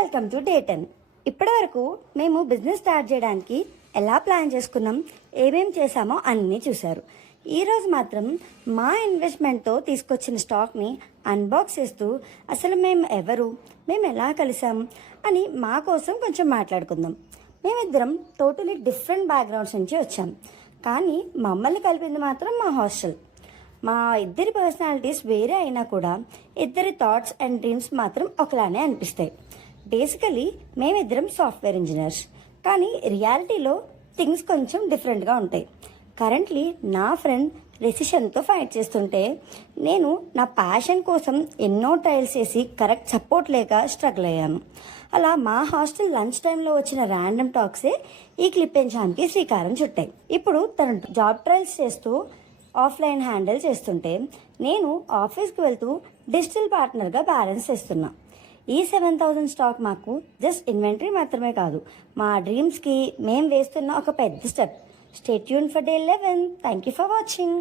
Welcome to day 10. ఇప్పటి వరకు మేము బిజినెస్ స్టార్ట్ చేయడానికి ఎలా ప్లాన్ చేసుకున్నాం, ఏమేం చేశామో అన్నీ చూశారు. ఈరోజు మాత్రం మా ఇన్వెస్ట్మెంట్తో తీసుకొచ్చిన స్టాక్ని అన్బాక్స్ చేస్తూ అసలు మేము ఎవరు, మేము ఎలా కలిసాం అని మా కోసం కొంచెం మాట్లాడుకుందాం. మేమిద్దరం టోటలీ డిఫరెంట్ బ్యాక్గ్రౌండ్స్ నుంచి వచ్చాం, కానీ మమ్మల్ని కలిపింది మాత్రం మా హాస్టల్. మా ఇద్దరి పర్సనాలిటీస్ వేరే అయినా కూడా ఇద్దరి థాట్స్ అండ్ డ్రీమ్స్ మాత్రం ఒకలానే అనిపిస్తాయి. బేసికలీ మేమిద్దరం సాఫ్ట్వేర్ ఇంజనీర్స్, కానీ రియాలిటీలో థింగ్స్ కొంచెం డిఫరెంట్గా ఉంటాయి. కరెంట్లీ నా ఫ్రెండ్ రెసిషన్తో ఫైట్ చేస్తుంటే నేను నా ప్యాషన్ కోసం ఎన్నో ట్రయల్స్ చేసి కరెక్ట్ సపోర్ట్ లేక స్ట్రగుల్ అయ్యాను. అలా మా హాస్టల్ లంచ్ టైంలో వచ్చిన ర్యాండమ్ టాక్సే ఈ క్లిప్ పెంచడానికి శ్రీకారం చుట్టాయి. ఇప్పుడు తను జాబ్ ట్రయల్స్ చేస్తూ ఆఫ్లైన్ హ్యాండిల్ చేస్తుంటే నేను ఆఫీస్కి వెళ్తూ డిజిటల్ పార్ట్నర్గా బ్యాలెన్స్ చేస్తున్నా. ఈ 7,000 స్టాక్ మాకు జస్ట్ ఇన్వెంటరీ మాత్రమే కాదు, మా డ్రీమ్స్కి మేము వేస్తున్న ఒక పెద్ద step. Stay tune for day 11. Thank you for watching.